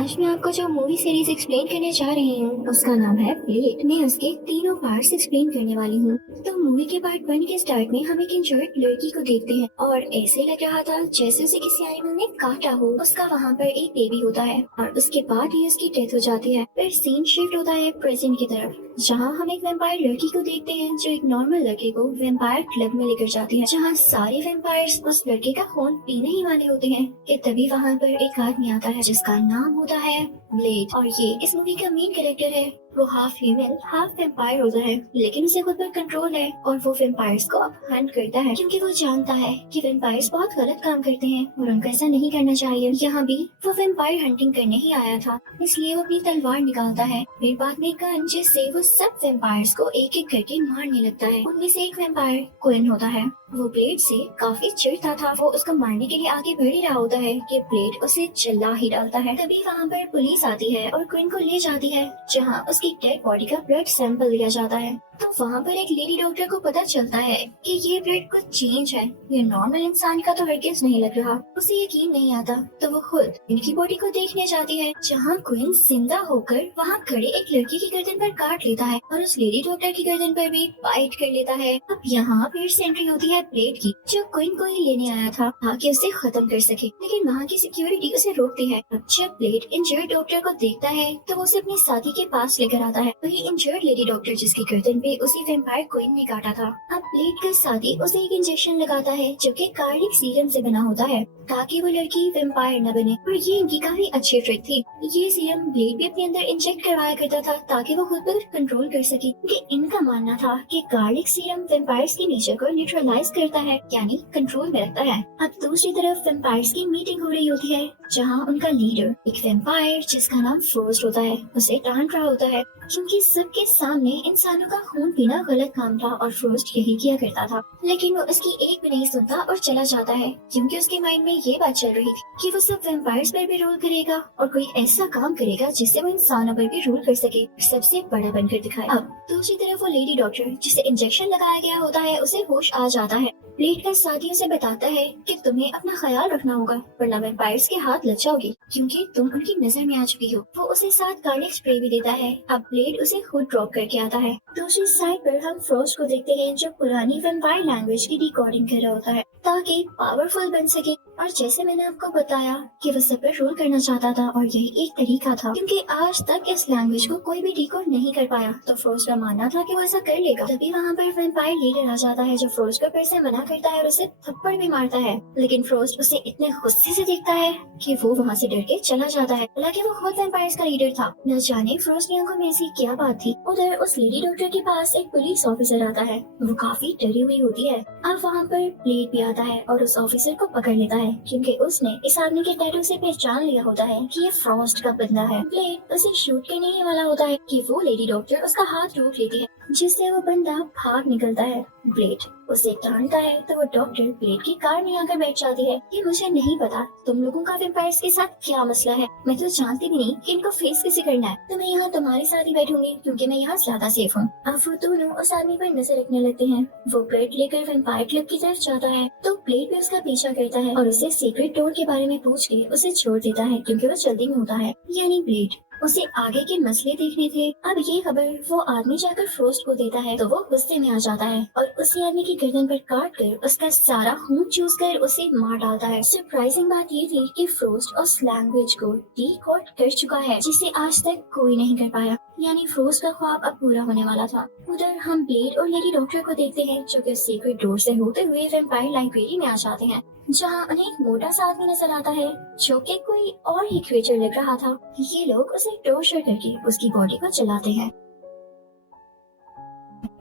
आज मैं आपको जो मूवी सीरीज एक्सप्लेन करने जा रही हूँ उसका नाम है ब्लेड। मैं उसके तीनों पार्ट्स एक्सप्लेन करने वाली हूँ। तो मूवी के पार्ट 1 के स्टार्ट में हम एक इंजर्ड लड़की को देखते हैं और ऐसे लग रहा था जैसे उसे किसी एनिमल ने काटा हो। उसका वहाँ पर एक बेबी होता है और उसके बाद ही उसकी डेथ हो जाती है। फिर सीन शिफ्ट होता है प्रेजेंट की तरफ, जहाँ हम एक वेम्पायर लड़की को देखते हैं जो एक नॉर्मल लड़के को वेम्पायर क्लब में लेकर जाती है, जहाँ सारे वेम्पायर्स उस लड़के का खून पीने ही वाले होते हैं कि तभी वहाँ पर एक आदमी आता है जिसका नाम होता है ब्लेड। और ये इस मूवी का मेन कैरेक्टर है। वो हाफ फीमेल हाफ वेम्पायर होता है, लेकिन उसे खुद पर कंट्रोल है और वो वेम्पायर्स को अब हंट करता है क्योंकि वो जानता है कि वेम्पायर्स बहुत गलत काम करते हैं और उनको ऐसा नहीं करना चाहिए। यहाँ भी वो वेम्पायर हंटिंग करने ही आया था, इसलिए वो अपनी तलवार निकालता है। फिर बाद में गन जिससे वो सब वेम्पायर्स को एक एक करके मारने लगता है। उनमें से एक वेम्पायर क्विन होता है। वो ब्लेड से काफी चिढ़ता था। वो उसको मारने के लिए आगे बढ़ ही रहा होता है कि ब्लेड उसे जला ही डालता है। तभी वहाँ पर पुलिस आती है और क्वीन को ले जाती है, जहाँ उसकी डेड बॉडी का ब्लड सैंपल लिया जाता है। तो वहाँ पर एक लेडी डॉक्टर को पता चलता है कि ये ब्लड कुछ चेंज है, ये नॉर्मल इंसान का तो हरगिज नहीं लग रहा। उसे यकीन नहीं आता तो वो खुद इनकी बॉडी को देखने जाती है, जहाँ क्वीन जिंदा होकर वहाँ खड़े एक लड़की की गर्दन पर काट लेता है और उस लेडी डॉक्टर की गर्दन पर भी बाइट कर लेता है। अब यहाँ फिर से एंट्री होती है ब्लेड की, जो क्वीन को ही लेने आया था ताकि उसे खत्म कर सके, लेकिन वहाँ की सिक्योरिटी उसे रोकती है। अब जब ब्लेड इंजर्ड डॉक्टर को देखता है तो वो उसे अपने साथी के पास लेकर आता है, वही इंजर्ड लेडी डॉक्टर जिसकी गर्दन पे उसी वेम्पायर क्वीन ने काटा था। अब ब्लेड का साथी उसे एक इंजेक्शन लगाता है जो कि कार्डिक सीरम से बना होता है ताकि वो लड़की वेम्पायर न बने, और ये इनकी काफी अच्छी ट्रिक थी। ये सीरम ब्लेड भी अपने अंदर इंजेक्ट करवाया करता था ताकि वो खुद पर कंट्रोल कर सके, क्योंकि इनका मानना था कि कार्डिक सीरम वेम्पायर्स की नेचर को न्यूट्रलाइज करता है, यानी कंट्रोल में रखता है। अब दूसरी तरफ वेम्पायर्स की मीटिंग हो रही होती है, जहाँ उनका लीडर एक वेम्पायर जिसका नाम फ्रोस्ट होता है उसे डांट रहा होता है क्योंकि सबके सामने इंसानों का खून पीना गलत काम था और फ्रोस्ट यही किया करता था। लेकिन वो उसकी एक भी नहीं सुनता और चला जाता है क्योंकि उसके माइंड में ये बात चल रही थी कि वो सब वेम्पायर्स पर भी रूल करेगा और कोई ऐसा काम करेगा जिससे वो इंसानों पर भी रूल कर सके, सबसे बड़ा बनकर दिखाए। अब दूसरी तरफ वो लेडी डॉक्टर जिसे इंजेक्शन लगाया गया होता है उसे होश आ जाता है। ब्लेड का साथी उसे बताता है कि तुम्हें अपना ख्याल रखना होगा वरना वेम्पायर्स के हाथ लग जाओगी क्योंकि तुम उनकी नजर में आ चुकी हो। वो उसे साथ कार्डिक स्प्रे भी देता है। अब ब्लेड उसे खुद ड्रॉप करके आता है। दूसरी साइड पर हम फ्रोस्ट को देखते हैं जो पुरानी वेम्पायर लैंग्वेज की डिकोडिंग कर रहा होता है ताकि पावरफुल बन सके। और जैसे मैंने आपको बताया कि वो सब पर रूल करना चाहता था और यही एक तरीका था क्योंकि आज तक इस लैंग्वेज को कोई भी डिकोड नहीं कर पाया, तो फ्रोस्ट का मानना था कि वो ऐसा कर लेगा। तभी वहाँ पर वेम्पायर लीडर आ जाता है जो फ्रोस्ट को फिर से मना करता है और उसे थप्पड़ भी मारता है, लेकिन फ्रोस्ट उसे इतने गुस्से से देखता है कि वो वहाँ से डर के चला जाता है। हालांकि वो खुद वेम्पायर्स का लीडर था। न जाने फ्रोस्ट की आंखों में ऐसी क्या बात थी। उधर उस लेडी डॉक्टर के पास एक पुलिस ऑफिसर आता है, वो काफी डरी हुई होती है। अब वहाँ पर ब्लेड भी आता है और उस ऑफिसर को पकड़ लेता है क्योंकि उसने इस आदमी के टैटू से पहचान लिया होता है कि ये फ्रॉस्ट का बंदा है। ब्लेड उसे शूट करने ही वाला होता है कि वो लेडी डॉक्टर उसका हाथ रोक लेती है, जिससे वो बंदा भाग निकलता है। ब्लेड उसे डांटता है तो वो डॉक्टर ब्लेड की कार में आकर बैठ जाती है कि मुझे नहीं पता तुम लोगों का वेम्पायर्स के साथ क्या मसला है, मैं तो जानती भी नहीं कि इनको फेस कैसे करना है, तो मैं यहाँ तुम्हारे साथ ही बैठूंगी क्योंकि मैं यहाँ ज्यादा सेफ हूँ। अब वो दोनों उस आदमी पर नजर रखने लगते हैं। वो ब्लेड लेकर वेम्पायर क्लब की तरफ जाता है तो ब्लेड भी उसका पीछा करता है और उसे सीक्रेट डोर के बारे में पूछ के उसे छोड़ देता है क्योंकि वो जल्दी में होता है। यानी ब्लेड उसे आगे के मसले देखने थे। अब ये खबर वो आदमी जाकर फ्रोस्ट को देता है तो वो गुस्से में आ जाता है और उसी आदमी की गर्दन पर काट कर उसका सारा खून चूस कर उसे मार डालता है। सरप्राइजिंग बात ये थी कि फ्रोस्ट उस लैंग्वेज को डिकोड कर चुका है जिसे आज तक कोई नहीं कर पाया, यानी फ्रोस्ट का ख्वाब अब पूरा होने वाला था। उधर हम ब्लेड और लेडी डॉक्टर को देखते हैं जो कि सीक्रेट डोर से होते हुए वेम्पायर लाइब्रेरी में आ जाते हैं, जहाँ उन्हें एक मोटा सा आदमी नजर आता है जो कि कोई और ही क्रिएचर लग रहा था। ये लोग उसे टॉर्चर करके उसकी बॉडी को जलाते हैं,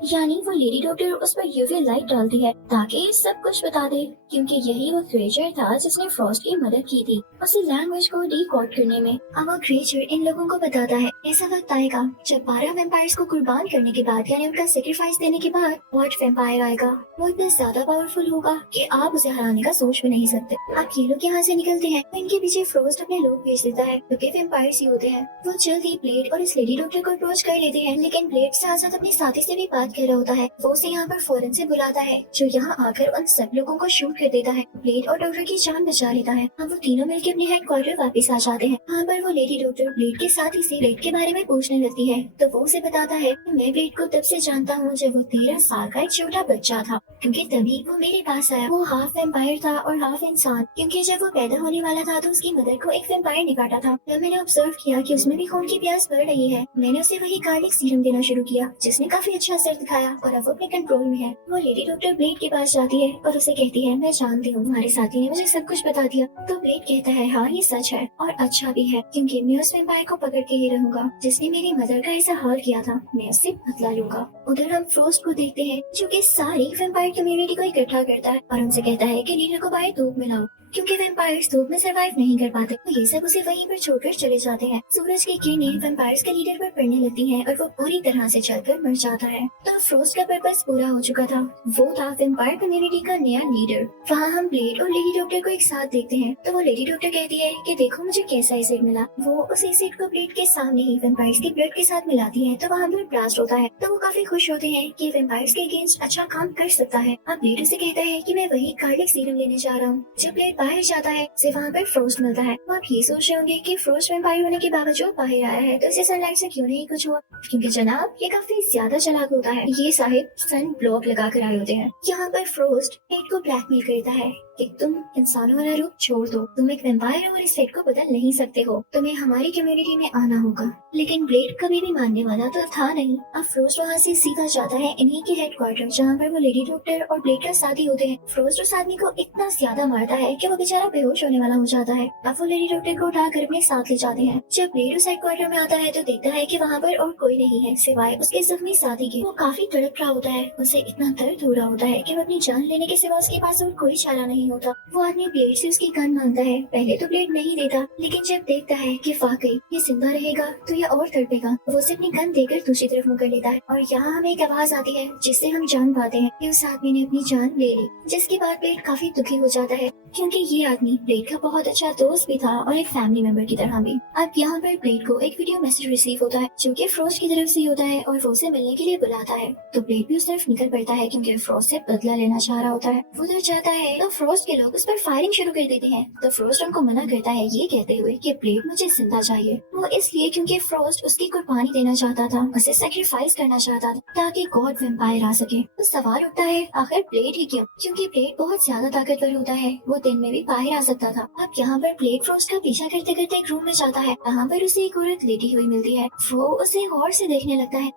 यानी वो लेडी डॉक्टर उस पर यूवी लाइट डालती है ताकि सब कुछ बता दे क्योंकि यही वो क्रिएचर था जिसने फ्रॉस्ट की मदद की थी उसी लैंग्वेज को डिकोड करने में। अब वो क्रिएचर इन लोगों को बताता है ऐसा वक्त आएगा जब 12 वेम्पायर्स को कुर्बान करने के बाद यानी उनका सेक्रीफाइस देने के बाद व्हाइट वेम्पायर आएगा। वो इतना ज्यादा पावरफुल होगा कि आप उसे हराने का सोच भी नहीं सकते। अब ये लोग यहाँ से निकलते हैं तो इनके पीछे फ्रोस्ट अपने लोग भेज देता है जो कि वेम्पायर्स ही होते हैं। वो जल्द ही ब्लेड और इस लेडी डॉक्टर को अप्रोच कर लेते हैं, लेकिन ब्लेड साथ साथ अपने साथी से भी बात कर रहा होता है वो उसे यहाँ पर फौरन से बुलाता है, जो यहाँ आकर उन सब लोगों को शूट कर देता है। ब्लेड और डॉक्टर की जान बचा लेता है। अब वो तीनों मिलकर अपने हेडक्वार्टर वापस आ जाते हैं। वहाँ पर वो लेडी डॉक्टर ब्लेड के साथ ही से ब्लेड के बारे में पूछने लगती है, तो वो उसे बताता है मैं ब्लेड को तब से जानता हूँ जब वो 13 साल का एक छोटा बच्चा था, क्योंकि तभी वो मेरे पास आया। वो हाफ वेम्पायर था और हाफ इंसान, क्योंकि जब वो पैदा होने वाला था तो उसकी मदर को एक वेम्पायर ने काटा था। तब मैंने ऑब्जर्व किया कि उसमें भी खून की प्यास बढ़ रही है। मैंने उसे वही गार्लिक सीरम देना शुरू किया, जिसने काफी अच्छा असर दिखाया और अब वो अपने कंट्रोल में है। वो लेडी डॉक्टर ब्लेड के पास जाती है और उसे कहती है मैं जानती हूँ तुम्हारे साथी ने मुझे सब कुछ बता दिया। तो ब्लेड कहता है हाँ ये सच है और अच्छा भी है, क्योंकि मैं उस वेम्पायर को पकड़ के ही रहूंगा जिसने मेरी मदर का ऐसा हाल किया था। मैं उससे बदला लूंगा। उधर हम फ्रोस्ट को देखते हैं जो कि सारी वेम्पायर कम्युनिटी को इकट्ठा करता है और उनसे कहता है कि लीडर को बाहर धूप में लाओ, क्योंकि वेम्पायर्स धूप में सरवाइव नहीं कर पाते। तो ये सब उसे वहीं पर छोड़कर चले जाते हैं। सूरज की किरणें वेम्पायर्स के लीडर पर पड़ने लगती हैं और वो पूरी तरह से जलकर मर जाता है। तो फ्रोस्ट का पर्पस पूरा हो चुका था। वो था वेम्पायर कम्युनिटी का नया लीडर। वहाँ हम ब्लेड और लेडी डॉक्टर को एक साथ देखते हैं। तो वो लेडी डॉक्टर कहती है कि देखो मुझे कैसा एसिड मिला। वो उस एसिड को ब्लेड के सामने ही वेम्पायर्स के ब्लड के साथ मिलाती है, तो वहाँ ब्लड ब्लास्ट होता है। तो वो काफी खुश होते हैं कि वेम्पायर्स के अगेंस्ट अच्छा काम कर सकता है। अब ब्लेड उसे कहता है कि मैं वही गार्लिक सीरम लेने जा रहा हूँ। जब ब्लेड बाहर जाता है उसे वहाँ पर फ्रोस्ट मिलता है। तो आप ये सोच रहे होंगे कि फ्रोस्ट वेम्पायर होने के बावजूद बाहर आया है तो इसे सनलाइट से क्यों नहीं कुछ हुआ, क्योंकि जनाब ये काफी ज्यादा चालाक होता है। ये साहिब सन ब्लॉक लगा कर आए होते हैं। यहाँ पर फ्रोस्ट ब्लेड को ब्लैकमेल करता है कि तुम इंसानों वाला रूप छोड़ दो, तुम एक वेम्पायर हो और इस फेट को बदल नहीं सकते हो, तुम्हें हमारी कम्युनिटी में आना होगा। लेकिन ब्लेड कभी भी मानने वाला तो था नहीं। अब फ्रोस्ट वहाँ से सीधा जाता है इन्हीं के हेडक्वार्टर, जहाँ पर वो लेडी डॉक्टर और ब्लेड का साथी होते हैं। फ्रोस्ट उस आदमी को इतना ज्यादा मारता है कि वो बेचारा बेहोश होने वाला हो जाता है। अब वो लेडी डॉक्टर को उठाकर अपने साथ ले जाते हैं। जब ब्लेड उस हेडक्वार्टर में आता है तो देखता है कि वहाँ पर और कोई नहीं है सिवाय उसके जख्मी साथी के। वो काफी तड़प रहा होता है, उसे इतना दर्द हो रहा होता है कि वो अपनी जान लेने के सिवा उसके पास और कोई चारा नहीं होता। वो आदमी ब्लेड से उसकी गन मांगता है। पहले तो ब्लेड नहीं देता, लेकिन जब देखता है कि वाकई ये जिंदा रहेगा तो ये और तड़पेगा, वो उसे अपनी गन देकर दूसरी तरफ मुड़ कर लेता है। और यहाँ हमें एक आवाज आती है जिससे हम जान पाते हैं कि उस आदमी ने अपनी जान ले ली। जिसके बाद ब्लेड काफी दुखी हो जाता है, क्योंकि ये आदमी ब्लेड का बहुत अच्छा दोस्त भी था और एक फैमिली मेंबर की तरह भी। अब यहाँ पर ब्लेड को एक वीडियो मैसेज रिसीव होता है जो कि फ्रोस्ट की तरफ से होता है और वो उसे मिलने के लिए बुलाता है। तो ब्लेड भी उस तरफ निकल पड़ता है क्योंकि फ्रोस्ट से बदला लेना चाह रहा होता है। वो उधर जाता है तो फ्रोस्ट के लोग उस पर फायरिंग शुरू कर देते हैं। तो फ्रोस्ट उनको मना करता है ये कहते हुए कि ब्लेड मुझे जिंदा चाहिए। वो इसलिए क्योंकि फ्रोस्ट उसकी कुर्बानी देना चाहता था, उसे सैक्रिफाइस करना चाहता था ताकि गॉड वेम्पायर आ सके। तो सवाल उठता है आखिर ब्लेड ही क्यों, क्योंकि ब्लेड बहुत ज्यादा ताकतवर होता है, वो दिन में भी बाहर आ सकता था। अब यहाँ पर ब्लेड फ्रोस्ट का पीछा करते करते एक रूम में जाता है। यहाँ पर उसे एक औरत लेटी हुई मिलती है। वो उसे गौर से देखने लगता है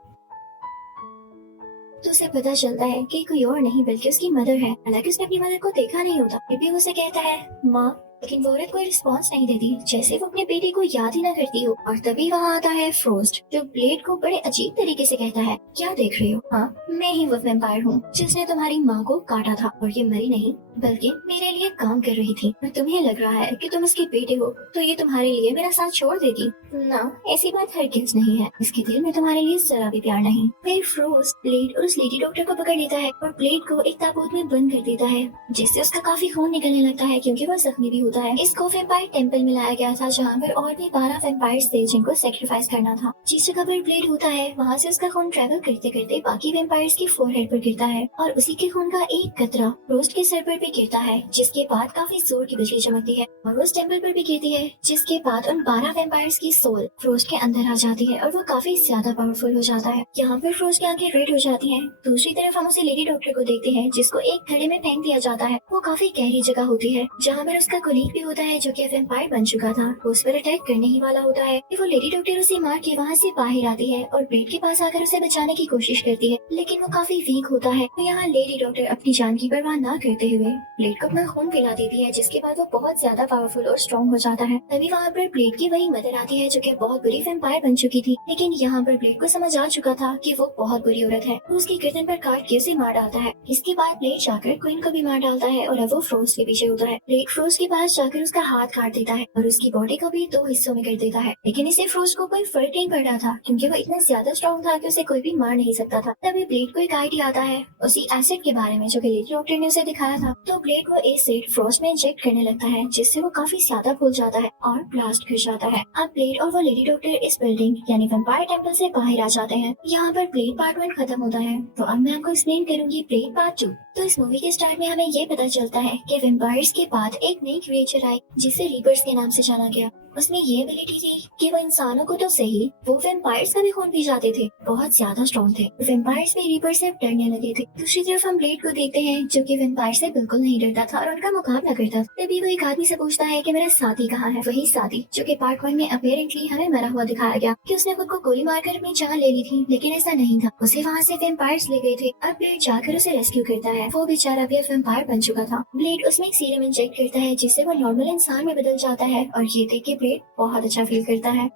तो उसे पता चलता है कि कोई और नहीं बल्कि उसकी मदर है। हालांकि उसने अपनी मदर को देखा नहीं होता, फिर भी उसे कहता है माँ, लेकिन वो औरत कोई रिस्पॉन्स नहीं देती, जैसे वो अपने बेटे को याद ही ना करती हो। और तभी वहाँ आता है फ्रोस्ट जो ब्लेड को बड़े अजीब तरीके से कहता है क्या देख रहे हो, हाँ मैं ही वो वेम्पायर हूँ जिसने तुम्हारी माँ को काटा था और ये मरी नहीं बल्कि मेरे लिए काम कर रही थी। और तुम्हें लग रहा है कि तुम उसके बेटे हो तो ये तुम्हारे लिए मेरा साथ छोड़ देगी ना, ऐसी बात हरगिज़ नहीं है, इसके दिल में तुम्हारे लिए जरा भी प्यार नहीं। फिर फ्रोस्ट ब्लेड और उस लेडी डॉक्टर को पकड़ लेता है और ब्लेड को एक ताबूत में बंद कर देता है, जिससे उसका काफी खून निकलने लगता है क्योंकि वो जख्मी भी होता है। इसको वेम्पायर टेम्पल में लाया गया था जहाँ पर और भी 12 वेम्पायर्स थे जिनको सेक्रीफाइस करना था। जिस जगह पर ब्लेड होता है वहाँ से उसका खून ट्रेवल करते करते बाकी वेम्पायर्स की फोरहेड पर गिरता है और उसी के खून का एक कतरा फ्रोस्ट के सर पर भी गिरता है, जिसके बाद काफी जोर की बिजली चमकती है और उस टेम्पल पर भी गिरती है, जिसके बाद उन 12 वेम्पायर्स की सोल फ्रोस्ट के अंदर आ जाती है और वो काफी ज्यादा पावरफुल हो जाता है। यहाँ पर फ्रोस्ट की आंखें रेड हो जाती हैं। दूसरी तरफ हम उसे लेडी डॉक्टर को देखते हैं जिसको एक घड़े में फेंक दिया जाता है। वो काफी गहरी जगह होती है जहाँ पर उसका कोलीग भी होता है जो कि वेम्पायर बन चुका था, वो उस पर अटैक करने ही वाला होता है। वो लेडी डॉक्टर उसे मार के वहाँ से बाहर आती है और ब्लेड के पास आकर उसे बचाने की कोशिश करती है, लेकिन वो काफी वीक होता है। तो यहाँ लेडी डॉक्टर अपनी जान की परवाह न करते हुए ब्लेड को अपना खून पिला देती है, जिसके बाद वो बहुत ज्यादा पावरफुल और स्ट्रॉन्ग हो जाता है। तभी वहाँ पर ब्लेड की वही मदर आती है जो कि बहुत बुरी वेम्पायर बन चुकी थी, लेकिन यहाँ पर ब्लेड को समझ आ चुका था कि वो बहुत बुरी औरत है। वो उसकी गर्दन पर काट के उसे मार डालता है। इसके बाद ब्लेड जाकर क्वीन को भी मार डालता है और अब वो फ्रोस्ट के पीछे होता है। ब्लेड फ्रोस्ट के पास पास जाकर उसका हाथ काट देता है और उसकी बॉडी को भी 2 हिस्सों में कर देता है। लेकिन इससे फ्रोस्ट को कोई फर्क नहीं पड़ रहा था क्योंकि वो इतना ज्यादा स्ट्रॉन्ग था कि उसे कोई भी मार नहीं सकता था। तभी ब्लेड को एक आइडिया आता है उसी एसिड के बारे में जो कि लेडी डॉक्टर ने उसे दिखाया था। तो ब्लेड वो एसिड फ्रोस्ट में इंजेक्ट करने लगता है जिससे वो काफी ज्यादा फूल जाता है और ब्लास्ट कर जाता है। अब ब्लेड और वो लेडी डॉक्टर इस बिल्डिंग यानी वैम्पायर टेम्पल से बाहर आ जाते हैं। यहाँ पर ब्लेड पार्ट 1 खत्म होता है। तो अब मैं आपको एक्सप्लेन करूंगी ब्लेड पार्ट 2। तो इस मूवी के स्टार्ट में हमें ये पता चलता है कि वैम्पायर्स के बाद एक नई क्रिएचर आई जिसे रीपर्स के नाम से जाना गया। उसमें ये एबिलिटी थी कि वो इंसानों को तो सही, वो वैम्पायर्स का भी खून पी जाते थे। बहुत ज्यादा स्ट्रॉन्ग थे। वैम्पायर्स भी रीपर से डरने लगे थे। दूसरी तरफ हम ब्लेड को देखते हैं जो कि वैम्पायर से बिल्कुल नहीं डरता था और उनका मुकाबला करता था। तभी वो एक आदमी से पूछता है कि मेरा साथी कहाँ है। वही साथी जो कि पार्ट 1 में अपेरेंटली हमें मरा हुआ दिखाया गया कि उसने खुद को गोली मारकर अपनी जान ले ली थी, लेकिन ऐसा नहीं था। उसे वहाँ से वैम्पायर्स ले गए थे। अब ब्लेड जाकर उसे रेस्क्यू करता है। वो बेचारा भी वैम्पायर बन चुका था। ब्लेड उसमें एक सीरम इंजेक्ट करता है जिससे वो नॉर्मल इंसान में बदल जाता है और ये देख के ब्लेड बहुत अच्छा फील करता है।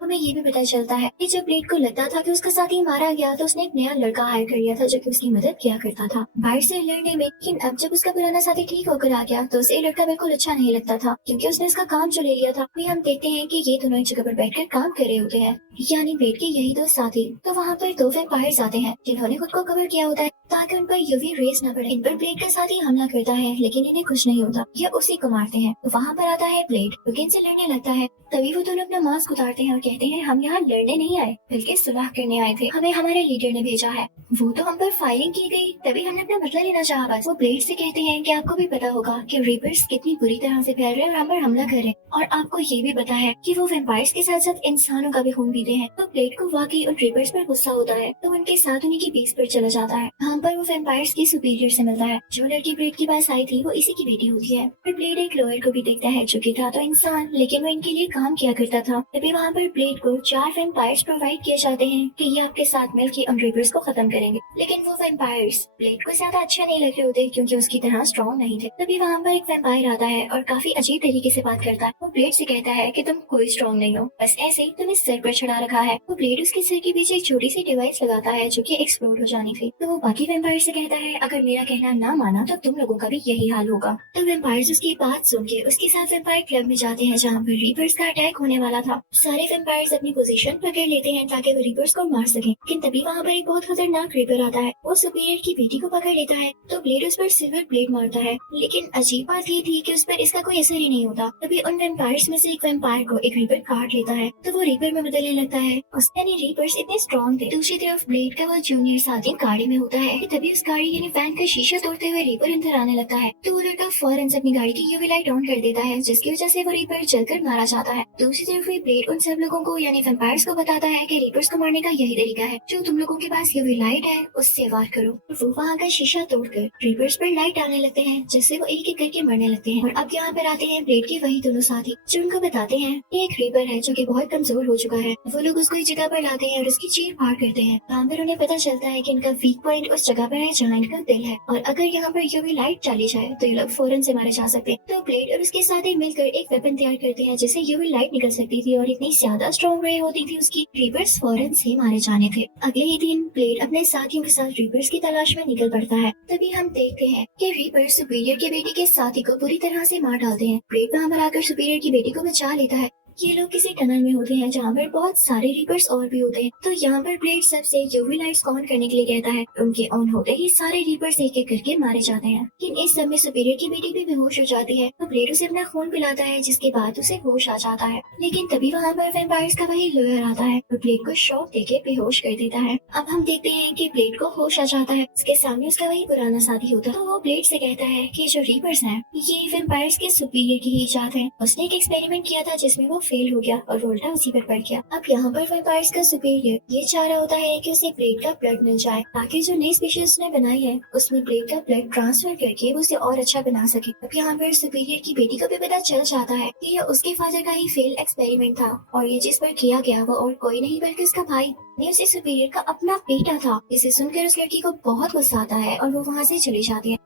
हमें ये भी पता चलता है कि जब ब्लेड को लगता था कि उसका साथी मारा गया तो उसने एक नया लड़का हायर कर लिया था जो कि उसकी मदद किया करता था बाहर से लड़ने में। लेकिन अब जब उसका पुराना साथी ठीक होकर आ गया तो उसे लड़का बिल्कुल अच्छा नहीं लगता था क्योंकि उसने उसका काम जो ले लिया था। फिर हम देखते हैं कि ये दोनों एक जगह पर बैठकर काम कर रहे होते हैं, यानी ब्लेड के यही 2 साथी। तो वहाँ पर 2 वैम्पायर्स आते हैं जिन्होंने खुद को कवर किया होता है ताकि उन पर यूवी रेस न पड़े। इन पर ब्लेड का साथी हमला करता है लेकिन इन्हें कुछ नहीं होता, ये उसी को मारते हैं। तो वहाँ पर आता है ब्लेड जो कि इनसे लड़ने लगता है। तभी वो दोनों अपना मास्क उतारते हैं और कहते हैं हम यहाँ लड़ने नहीं आए बल्कि सुलह करने आए थे, हमें हमारे लीडर ने भेजा है। वो तो हम पर फायरिंग की गई तभी हमने अपना बदला लेना चाहा बस। वो ब्लेड से कहते हैं कि आपको भी पता होगा कि रीपर्स कितनी बुरी तरह से फैल रहे हैं और हम पर हमला कर रहे हैं, और आपको ये भी पता है कि वो वैम्पायर्स के साथ साथ इंसानों का भी खून पीते हैं। तो ब्लेड को वाकई उन रीपर्स पर गुस्सा होता है तो उनके साथ उन्हीं की बेस पर चला जाता है। वहाँ पर वो वैम्पायर्स की सुपीरियर से मिलता है। जो लड़की ब्लेड के पास आई थी वो इसी की बेटी होती है। फिर ब्लेड एक लॉयर को भी देखता है जो कि था तो इंसान लेकिन वो इनके लिए काम किया करता था। तभी वहाँ पर ब्लेड को 4 वैम्पायर्स प्रोवाइड किए जाते हैं कि ये आपके साथ मिलकर उन रीपर्स को खत्म करेंगे। लेकिन वो वैम्पायर्स ब्लेड को ज्यादा अच्छा नहीं लग रहे होते क्योंकि उसकी तरह स्ट्रॉन्ग नहीं थे। तभी वहाँ पर एक वैम्पायर आता है और काफी अजीब तरीके से बात करता है। वो ब्लेड से कहता है कि तुम कोई स्ट्रॉन्ग नहीं हो, बस ऐसे ही तुम्हें सर पर चढ़ा रखा है। वो ब्लेड उसके सर के पीछे एक छोटी सी डिवाइस लगाता है जो कि एक्सप्लोड हो जानी थी। तो वो बाकी वैम्पायर से कहता है अगर मेरा कहना ना माना तो तुम लोगों का भी यही हाल होगा। तो वैम्पायर्स उसकी बात सुन के उसके साथ वैम्पायर क्लब में जाते हैं जहाँ पर रीपर्स का अटैक होने वाला था। सारे वैम्पायर्स अपनी पोजीशन पकड़ लेते हैं ताकि वो रीपर्स को मार सके। लेकिन तभी वहाँ पर एक बहुत खतरनाक रीपर आता है। वो सुपीरियर की बेटी को पकड़ लेता है तो ब्लेड उस पर सिल्वर ब्लेड मारता है। लेकिन अजीब बात ये थी कि उस पर इसका कोई असर ही नहीं होता। तभी उन वैम्पायर्स में से एक वैम्पायर को एक रीपर काट लेता है तो वो रीपर में बदलने लगता है। यानी रीपर्स इतने स्ट्रॉन्ग थे। दूसरी तरफ ब्लेड का वो जूनियर साथी गाड़ी में होता है। तभी उस गाड़ी यानी वैन का शीशा तोड़ते हुए रीपर अंदर आने लगता है। तो वो लड़का फौरन से अपनी गाड़ी की यूवी लाइट ऑन कर देता है जिसकी वजह से वो रीपर जलकर मारा जाता है। दूसरी तरफ ब्लेड उन सब लोगों को यानी वैम्पायर्स को बताता है कि रीपर्स को मारने का यही तरीका है, जो तुम लोगों के पास यूवी लाइट है उससे वार करो। वो वहाँ का शीशा तोड़कर रीपर्स पर लाइट डालने लगते हैं जिससे वो एक एक करके मरने लगते हैं। और अब यहाँ पर आते हैं ब्लेड के वही दोनों साथी जो उनको बताते हैं कि एक रीपर है जो कि बहुत कमजोर हो चुका है। वो लोग उसको एक जगह पर लाते हैं और उसकी चीर फाड़ करते हैं। वहाँ पर उन्हें पता चलता है कि इनका वीक पॉइंट उस जगह पर है जहाँ इनका दिल है, और अगर यहाँ पर यूवी लाइट डाली जाए तो ये लोग फौरन से मारे जा सकते हैं। तो ब्लेड और उसके साथी मिलकर एक वेपन तैयार करते हैं जिससे यूवी लाइट निकल सकती थी और इतनी ज्यादा स्ट्रॉन्ग रे होती थी उसकी रीपर्स फौरन से मारे जाने थे। अगले ही दिन ब्लेड अपने साथियों के साथ रीपर्स की तलाश में निकल पड़ता है। तभी हम देखते हैं कि रीपर सुपीरियर की बेटी के साथी को पूरी तरह से मार डालते हैं। ब्लेड वहाँ पर आकर सुपीरियर की बेटी को बचा लेता है। ये लोग किसी टनल में होते हैं जहाँ पर बहुत सारे रीपर्स और भी होते हैं। तो यहाँ पर ब्लेड सबसे यूवी लाइट्स ऑन करने के लिए कहता है। उनके ऑन होते ही सारे रीपर्स एक एक करके मारे जाते हैं। लेकिन इस समय सुपीरियर की बेटी भी बेहोश हो जाती है तो ब्लेड उसे अपना खून पिलाता है जिसके बाद उसे होश आ जाता है। लेकिन तभी वहाँ पर वैम्पायर्स का वही लॉयर आता है और ब्लेड को शॉक देके बेहोश कर देता है। अब हम देखते हैं कि ब्लेड को होश आ जाता है। उसके सामने उसका वही पुराना साथी होता है। तो वो ब्लेड से कहता है कि जो रीपर्स हैं ये वैम्पायर्स के सुपीरियर की ही इजाद है। उसने एक एक्सपेरिमेंट किया था जिसमें वो फेल हो गया और उल्टा उसी पर पड़ गया। अब यहाँ पर वैम्पायर्स का सुपीरियर ये चाह रहा होता है कि उसे ब्लेड का ब्लड मिल जाए ताकि जो नई स्पीशीज उसने बनाई है उसमें ब्लेड का ब्लड ट्रांसफर करके वो उसे और अच्छा बना सके। अब यहाँ पर सुपीरियर की बेटी को भी पता चल जाता है कि ये उसके फादर का ही फेल एक्सपेरिमेंट था और ये जिस पर किया गया वो और कोई नहीं बल्कि उसका भाई ने उसे सुपीरियर का अपना बेटा था। इसे सुनकर उस लड़की को बहुत गुस्सा आता है और वो वहाँ से चली जाती है।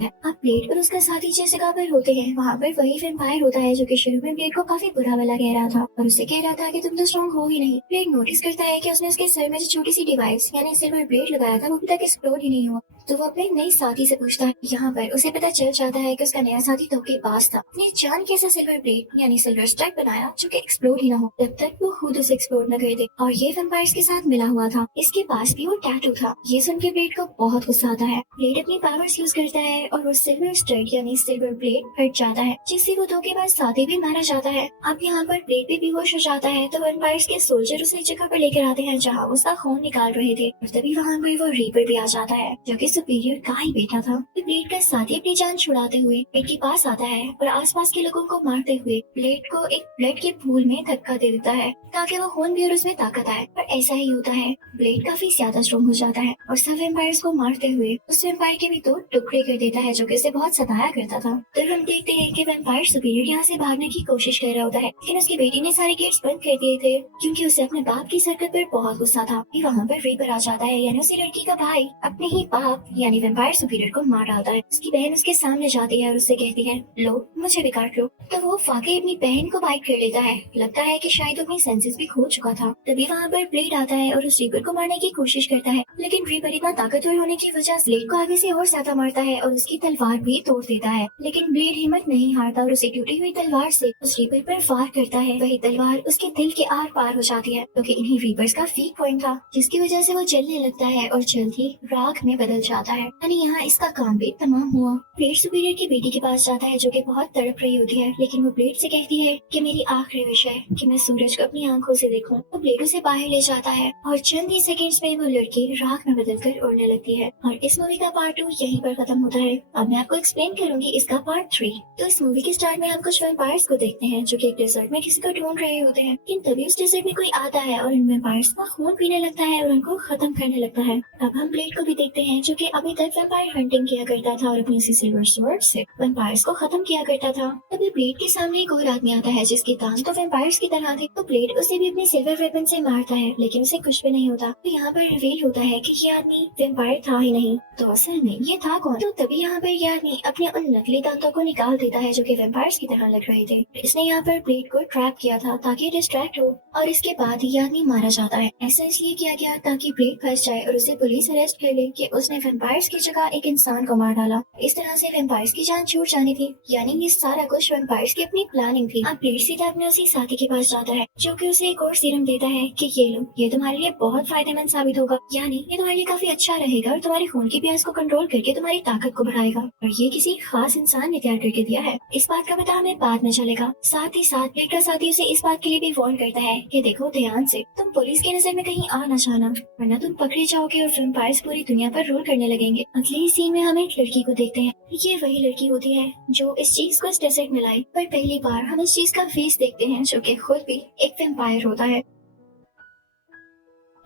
अब ब्लेड और उसका साथी जिस जगह पर होते हैं वहाँ पर वही वैम्पायर होता है जो कि शुरू में ब्लेड को काफी बुरा भला कह रहा था और उसे कह रहा था कि तुम तो स्ट्रॉन्ग हो ही नहीं। ब्लेड नोटिस करता है कि उसने उसके सर में जो छोटी सी डिवाइस यानी सिल्वर ब्लेड लगाया था वो अभी तक एक्सप्लोड ही नहीं हुआ। तो वो अपने नए साथी से पूछता है। यहाँ पर उसे पता चल जाता है कि उसका नया साथी धोखेबाज था, उसने जान के ऐसा सिल्वर ब्लेड यानी सिल्वर स्ट्राइक बनाया जो कि एक्सप्लोड ही ना हो, तब तक वो खुद उसे एक्सप्लोड न कर दे। और ये वैम्पायर्स के साथ मिला हुआ था, इसके पास भी वो टैटू था। ये सुन के ब्लेड को बहुत गुस्सा आता है। ब्लेड अपनी पावर्स यूज करता है और वो सिल्वर स्ट्राइक यानी सिल्वर ब्लेड हट जाता है, जिससे वो धोखेबाज साथी भी मारा जाता है। अब यहाँ पर ब्लेड भी बेहोश हो जाता है, तो वैम्पायर्स के सोल्जर उसे एक जगह पर लेकर आते हैं जहाँ उसका खून निकाल रहे थे। और तभी वहाँ पर वो रीपर भी आ जाता है जो कि सुपीरियर का ही बेटा था। तो ब्लेड का साथी अपनी जान छुड़ाते हुए ब्लेड के पास आता है और आसपास के लोगों को मारते हुए ब्लेड को एक ब्लड के पूल में धक्का दे देता है ताकि वो खून भी और उसमें ताकत आए। और ऐसा ही होता है, ब्लेड काफी ज्यादा स्ट्रॉन्ग हो जाता है और सब वैम्पायर्स को मारते हुए उस वैम्पायर के भी 2 टुकड़े कर देता है जो कि उसे बहुत सताया करता था। तो हम देखते हैं कि वैम्पायर सुपीरियर यहाँ से भागने की कोशिश कर रहा होता है, लेकिन उसकी बेटी ने सारे गेट्स बंद कर दिए थे क्योंकि उसे अपने बाप की हरकत पर बहुत गुस्सा था। वहाँ पर रीपर आ जाता है, यानी उसी लड़की का भाई अपने ही बाप यानी वैम्पायर सुपीरियर को मार डालता है। उसकी बहन उसके सामने जाती है और उससे कहती है, लो मुझे भी काट लो। तो वो वाकई अपनी बहन को बाइट कर लेता है। लगता है कि शायद अपनी सेंसेस भी खो चुका था। तभी वहाँ पर ब्लेड आता है और उस रीपर को मारने की कोशिश करता है, लेकिन रीपर इतना ताकतवर होने की वजह से ब्लेड को आगे से और ज्यादा मारता है और उसकी तलवार भी तोड़ देता है। लेकिन ब्लेड हिम्मत नहीं हारता और उसे टूटी हुई तलवार से उस रीपर पर वार करता है। वही तलवार उसके दिल के आर पार हो जाती है, क्योंकि इन्हीं रीपर्स का वीक पॉइंट था, जिसकी वजह से वो जलने लगता है और जल्द ही राख में बदल जाता है। यानी यहाँ इसका काम भी तमाम हुआ। ब्लेड सुपीरियर की बेटी के पास जाता है जो कि बहुत तड़प रही होती है, लेकिन वो ब्लेड से कहती है कि मेरी आखिरी विश है कि मैं सूरज को अपनी आंखों से देखूं। तो ब्लेड उसे बाहर ले जाता है और चंद ही सेकंड्स में वो लड़की राख में बदलकर उड़ने लगती है। और इस मूवी का पार्ट 2 यहीं पर खत्म होता है। अब मैं आपको एक्सप्लेन करूंगी इसका पार्ट 3। तो इस मूवी के स्टार्ट में हम कुछ वैम्पायर्स को देखते हैं जो कि एक डेजर्ट में किसी को ढूंढ रहे होते हैं, लेकिन तभी उस डेजर्ट में कोई आता है और इन वैम्पायर्स का खून पीने लगता है और उनको खत्म करने लगता है। अब हम ब्लेड को भी देखते हैं जो कि अभी तक वैम्पायर हंटिंग किया करता था और अपनी सिल्वर स्वॉर्ड से वैम्पायर्स को खत्म किया करता था। तभी ब्लेड के सामने एक और आदमी आता है जिसके दांत तो वैम्पायर्स की तरह थे। तो ब्लेड उसे भी अपने सिल्वर वेपन से मारता है, लेकिन उसे कुछ भी नहीं होता। तो यहाँ पर रिवील होता है कि ये आदमी वैम्पायर था ही नहीं, तो असल में ये था कौन। तो तभी यहाँ पर ये आदमी अपने उन नकली दांतों को निकाल देता है जो कि वैम्पायर्स की तरह लग रहे थे। इसने यहाँ पर ब्लेड को ट्रैप किया था ताकि डिस्ट्रैक्ट हो, और इसके बाद ये आदमी मारा जाता है। ऐसा इसलिए किया गया ताकि ब्लेड फंस जाए और उसे पुलिस अरेस्ट कर ले कि उसने वैम्पायर्स की जगह एक इंसान को मार डाला। इस तरह से वैम्पायर्स की जान छूट जानी थी, यानी ये सारा कुछ वैम्पायर्स की अपनी प्लानिंग थी। अब ब्लेड सीधा अपने उसी साथी के पास जाता है जो कि उसे एक और सीरम देता है कि ये लो, ये तुम्हारे लिए बहुत फायदेमंद साबित होगा, यानी ये तुम्हारे लिए काफी अच्छा रहेगा और तुम्हारे खून की प्यास को कंट्रोल करके तुम्हारी ताकत को बढ़ाएगा। और ये किसी खास इंसान ने तैयार करके दिया है। इस बात का पता हमें बाद में चलेगा। साथ ही साथ ब्लेड का साथी उसे इस बात के लिए भी वार्न करता है कि देखो ध्यान से, तुम पुलिस की नजर में कहीं आ न जाना, वरना तुम पकड़े जाओगे और वैम्पायर्स पूरी दुनिया पर रूल करने लगेंगे। अगले ही सीन में हम एक लड़की को देखते हैं। ये वही लड़की होती है जो इस चीज को इस डेजर्ट में लाई, पर पहली बार हम इस चीज का फेस देखते हैं जो कि खुद भी एक वैम्पायर होता है,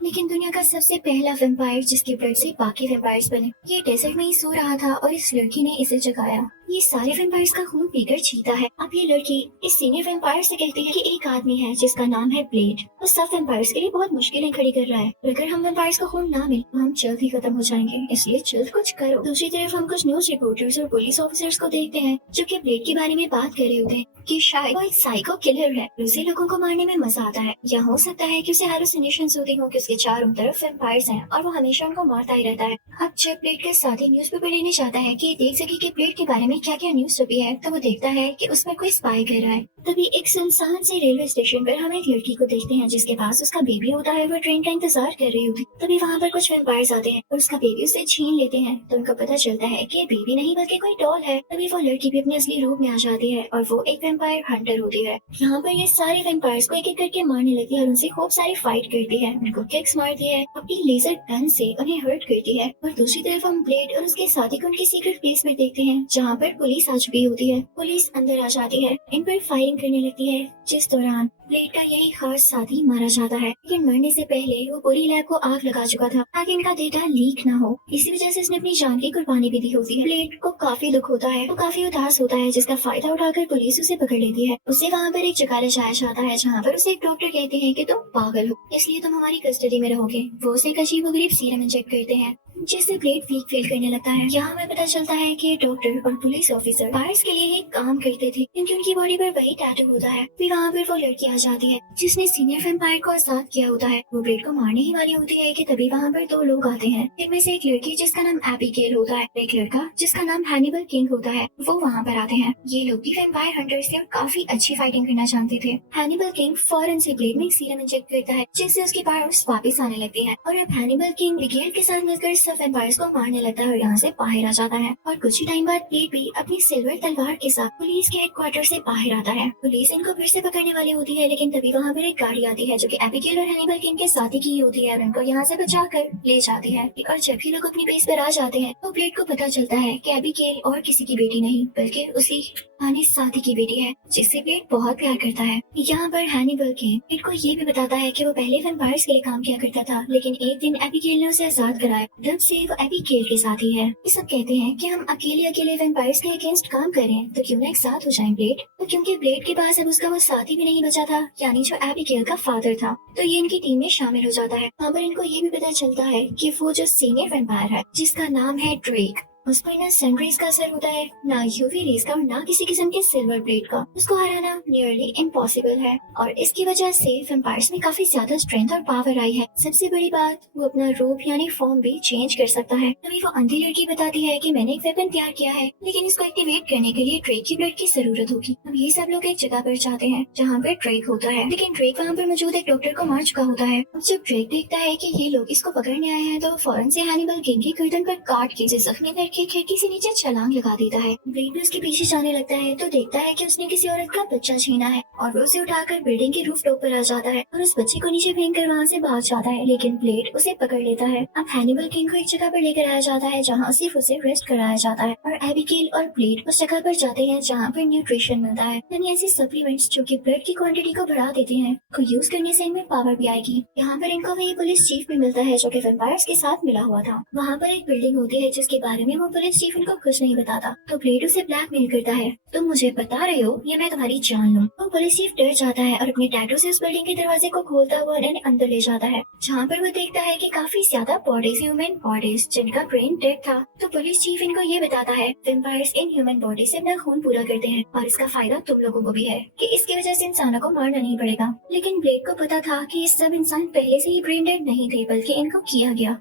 लेकिन दुनिया का सबसे पहला वैम्पायर जिसके ब्लड से बाकी वैम्पायर्स बने। ये डेजर्ट में ही सो रहा था और इस लड़की ने इसे जगाया। ये सारे वैम्पायर्स का खून पीकर जीता है। अब ये लड़की इस सीनियर वैम्पायर से कहती है कि एक आदमी है जिसका नाम है ब्लेड, वो सब वैम्पायर्स के लिए बहुत मुश्किलें खड़ी कर रहा है, और अगर हम वैम्पायर्स को खून ना मिले तो हम जल्द ही खत्म हो जाएंगे, इसलिए जल्द कुछ करो। दूसरी तरफ हम कुछ न्यूज रिपोर्टर्स और पुलिस ऑफिसर्स को देखते हैं जो कि ब्लेड के बारे में बात कर रहे होते हैं कि शायद वो एक साइको किलर है, उसे लोगों को मारने में मजा आता है, या हो सकता है कि उसे हेलुसिनेशंस होती हो कि उसके चारों तरफ वैम्पायर्स हैं और वो हमेशा उनको मारता ही रहता है। अब जब ब्लेड के साथ ही न्यूज़पेपर लेने जाता है कि देख सके कि ब्लेड के बारे में क्या क्या न्यूज छपी है, तो वो देखता है कि उसमें कोई स्पाई कर रहा है। तभी एक सुनसान से रेलवे स्टेशन पर हम एक लड़की को देखते हैं जिसके पास उसका बेबी होता है। वो ट्रेन का इंतजार कर रही होती। तभी वहाँ पर कुछ वैम्पायर्स आते हैं और उसका बेबी उसे छीन लेते हैं, तो उनको पता चलता है कि ये बेबी नहीं बल्कि कोई डॉल है। तभी वो लड़की भी अपने असली रूप में आ जाती है और वो एक वैम्पायर हंटर होती है। यहाँ पर ये सारे वैम्पायर्स को एक एक करके मारने लगती है और उनसे खूब सारी फाइट करती है, उनको किक्स मारती है, अपनी लेजर गन से उन्हें हर्ट करती है। और दूसरी तरफ हम ब्लेड और उसके साथी को उनकी सीक्रेट प्लेस में देखते हैं जहाँ पर पुलिस आ चुकी होती है। पुलिस अंदर आ जाती है, इन पर फायरिंग करने लगती है, जिस दौरान ब्लेड का यही खास साथी मारा जाता है। लेकिन मरने से पहले वो पूरी लैब को आग लगा चुका था ताकि इनका डेटा लीक ना हो, इसी वजह से उसने अपनी जान की कुर्बानी भी दी होती है। ब्लेड को काफी दुख होता है, वो काफी उदास होता है, जिसका फायदा उठाकर पुलिस उसे पकड़ लेती है। उसे वहाँ पर एक जगह ले जाया जाता है जहाँ पर उसे एक डॉक्टर कहते हैं कि तुम पागल हो, इसलिए तुम हमारी कस्टडी में रहोगे। वो उसे एक अजीबोगरीब सीरम इंजेक्ट करते हैं जिससे ब्लेड वीक फील करने लगता है। यहाँ हमें पता चलता है कि डॉक्टर और पुलिस ऑफिसर फायर्स के लिए ही काम करते थे क्योंकि उनकी बॉडी पर वही टैटू होता है। फिर वहाँ पर वो लड़की आ जाती है जिसने सीनियर वैम्पायर को आजाद किया होता है। वो ब्लेड को मारने ही वाली होती है कि तभी वहाँ पर दो लोग आते हैं। इनमें से एक लड़की जिसका नाम एबिगेल होता है, एक लड़का जिसका नाम हैनिबल किंग होता है, वो वहाँ पर आते हैं। ये लोग भी वैम्पायर हंटर्स थे और काफी अच्छी फाइटिंग करना जानते थे। हैनिबल किंग फौरन से ब्लेड में सीरम इंजेक्ट करता है जिससे उसके पावर्स वापस आने लगते हैं और अब हैनिबल किंग एबिगेल के साथ मिलकर सब वैम्पायर्स को मारने लगता है और यहाँ से बाहर आ जाता है। और कुछ ही टाइम बाद ब्लेड भी अपनी सिल्वर तलवार के साथ पुलिस के हेडक्वार्टर से बाहर आता है। पुलिस इनको फिर से पकड़ने वाली होती है लेकिन तभी वहाँ पर एक गाड़ी आती है जो कि एबिगेल और हैनिबल किंग के साथी की होती है और उनको यहाँ से बचा कर ले जाती है। और जब भी लोग अपनी बेस पर आ जाते हैं तो ब्लेड को पता चलता है कि एबिगेल और किसी की बेटी नहीं बल्कि उसी अपने साथी की बेटी है जिससे ब्लेड बहुत प्यार करता है। यहाँ पर हैनिबल किंग ब्लेड को ये भी बताता है कि वो पहले वैम्पायर्स के लिए काम किया करता था लेकिन एक दिन एबिगेल ने उसे आजाद कराया, तब से वो एबिगेल के साथ ही है। ये सब कहते हैं कि हम अकेले अकेले वैम्पायर्स के अगेंस्ट काम करें तो क्यों ना एक साथ हो जाएं ब्लेड। तो क्योंकि ब्लेड के पास अब उसका वो साथी भी नहीं बचा था यानी जो एबिगेल का फादर था, तो ये इनकी टीम में शामिल हो जाता है। वहाँ पर इनको ये भी पता चलता है कि वो जो सीनियर वैम्पायर है जिसका नाम है ड्रेक, उस पर ना सनरेज का असर होता है, ना यूवी रेज का और ना किसी किस्म के सिल्वर ब्लेड का। उसको हराना नियरली इम्पॉसिबल है और इसकी वजह से वैम्पायर्स में काफी ज्यादा स्ट्रेंथ और पावर आई है। सबसे बड़ी बात, वो अपना रूप यानी फॉर्म भी चेंज कर सकता है। तभी वो अंधी लड़की बताती है कि मैंने एक वेपन तैयार किया है लेकिन इसको एक्टिवेट करने के लिए ड्रेक की ब्लड की जरूरत होगी। अब ये सब लोग एक जगह पर जाते हैं जहाँ पर ड्रेक होता है लेकिन ड्रेक वहाँ पर मौजूद एक डॉक्टर को मार चुका होता है। जब ड्रेक देखता है कि ये लोग इसको पकड़ने आए हैं तो फौरन से हैनिबल किंग की गर्दन पर काट के जख्मी करके खिड़की से नीचे छलांग लगा देता है। ब्लेड भी उसके पीछे जाने लगता है तो देखता है कि उसने किसी औरत का बच्चा छीना है और वो उसे उठाकर बिल्डिंग के रूफ टॉप पर आ जाता है और उस बच्चे को नीचे फेंक कर वहाँ से भाग जाता है लेकिन ब्लेड उसे पकड़ लेता है। अब हैनिबल किंग को एक जगह पर लेकर आया जाता है जहाँ सिर्फ उसे रेस्ट कराया जाता है और एबिगेल और ब्लेड उस जगह पर जाते हैं जहाँ पर न्यूट्रिशन मिलता है यानी ऐसे सप्लीमेंट्स जो कि ब्लड की क्वांटिटी को बढ़ा देते हैं, को यूज करने से इनमें पावर भी आएगी। यहाँ पर इनको वही पुलिस चीफ भी मिलता है जो कि वैम्पायर्स के साथ मिला हुआ था। वहाँ पर एक बिल्डिंग होती है जिसके बारे में वो पुलिस चीफ उनको कुछ नहीं बताता तो ब्लेड उसे ब्लैकमेल करता है, तुम मुझे बता रहे हो या मैं तुम्हारी जान लूं। तो पुलिस चीफ डर जाता है और अपने टैटू से उस बिल्डिंग के दरवाजे को खोलता हुआ उन्हें अंदर ले जाता है जहाँ पर वो देखता है कि काफी ज्यादा बॉडीज, ह्यूमन बॉडीज जिनका ब्रेन डेड था। तो पुलिस चीफ इनको ये बताता है वैम्पायर्स इन ह्यूमन बॉडी से अपना खून पूरा करते हैं और इसका फायदा तुम लोगों को भी है कि इसकी वजह से इंसानों को मारना नहीं पड़ेगा। लेकिन ब्लेड को पता था कि ये सब इंसान पहले से ही ब्रेन डेड नहीं थे बल्कि इनको किया गया।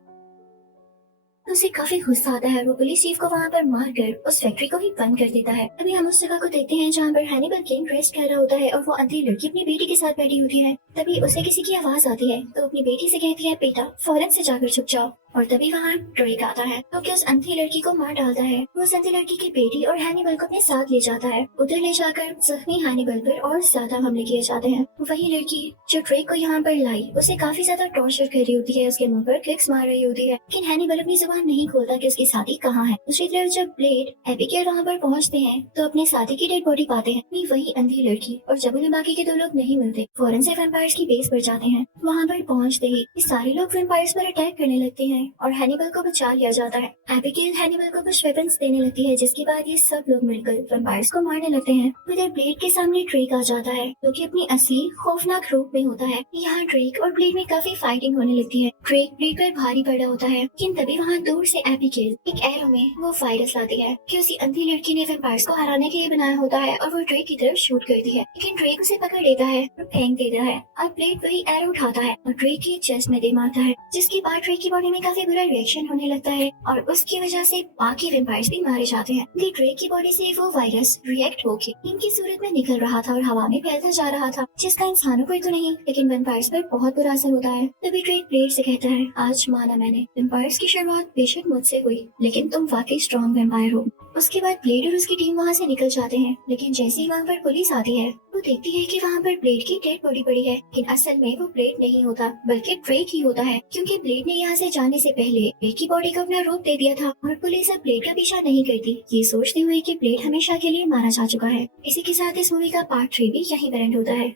उसे काफी गुस्सा आता है। वो पुलिस चीफ को वहाँ पर मारकर उस फैक्ट्री को ही बंद कर देता है। अभी हम उस जगह को देखते हैं जहाँ पर हैनिबल किंग रेस्ट कर रहा होता है और वो अंधी लड़की अपनी बेटी के साथ बैठी होती है। तभी उसे किसी की आवाज आती है तो अपनी बेटी से कहती है, बेटा फौरन से जाकर छुप जाओ। और तभी वहाँ ड्रेक आता है तो उस अंधी लड़की को मार डालता है। वो उस अंधी लड़की की बेटी और हैनिबल को अपने साथ ले जाता है। उधर ले जाकर जख्मी हैनिबल पर और ज्यादा हमले किए जाते हैं। वही लड़की जो ड्रेक को यहाँ पर लाई उसे काफी ज्यादा टॉर्चर कर रही होती है, उसके मुंह पर किक्स मार रही होती है लेकिन हैनिबल अपनी जुबान नहीं खोलता कि उसकी साथी कहाँ है। दूसरी तरफ जब ब्लेड एबिगेल वहाँ पर पहुँचते हैं तो अपने साथी की डेड बॉडी पाते हैं, वही अंधी लड़की। और जब उन्हें बाकी के दो लोग नहीं मिलते फौरन से वैम्पायर्स की बेस पर जाते हैं। वहाँ पर पहुँचते ही सारे लोग वैम्पायर्स पर अटैक करने लगते हैं और हैनिबल को बचा लिया जाता है। एबिगेल हैनिबल को कुछ वेपन्स देने लगती है जिसके बाद ये सब लोग मिलकर वैम्पायर्स को मारने लगते हैं। उधर ब्लेड के सामने ड्रेक आ जाता है जो कि अपनी असली खौफनाक रूप में होता है। यहाँ ड्रेक और ब्लेड में काफी फाइटिंग होने लगती है। ड्रेक ब्लेड पर भारी पड़ा होता है लेकिन तभी वहाँ दूर से एबिगेल एक एरो में वो वायरस लाती है कि उसी अंधी लड़की ने वैम्पायर्स को हराने के लिए बनाया होता है और वो ड्रेक की तरफ शूट करती है लेकिन ड्रेक उसे पकड़ लेता है और फेंक देता है और ब्लेड वही एरो उठाता है और ड्रेक की चेस्ट में दे मारता है जिसके बाद ड्रेक की बॉडी में काफी बुरा रिएक्शन होने लगता है और उसकी वजह से बाकी वैम्पायर्स भी मारे जाते हैं। ड्रेक की बॉडी से वो वायरस रिएक्ट होके इनकी सूरत में निकल रहा था और हवा में फैलता जा रहा था जिसका इंसानों पर तो नहीं लेकिन वैम्पायर्स पर बहुत बुरा असर होता है। तभी ड्रेक ब्लेड से कहता है, आज माना मैंने वैम्पायर्स की शुरुआत बेशक मुझसे हुई लेकिन तुम वाकई स्ट्रॉन्ग वैम्पायर हो। उसके बाद ब्लेड और उसकी टीम वहाँ से निकल जाते हैं लेकिन जैसे ही वहाँ पर पुलिस आती है वो देखती है कि वहाँ पर ब्लेड की डेड बॉडी पड़ी है लेकिन असल में वो ब्लेड नहीं होता बल्कि ड्रेक ही होता है क्योंकि ब्लेड ने यहाँ से जाने से पहले ब्लेड की बॉडी को अपना रूप दे दिया था और पुलिस अब ब्लेड का पीछा नहीं करती ये सोचते हुए कि ब्लेड हमेशा के लिए मारा जा चुका है। इसी के साथ इस मूवी का पार्ट 3 भी यहीं पर एंड होता है।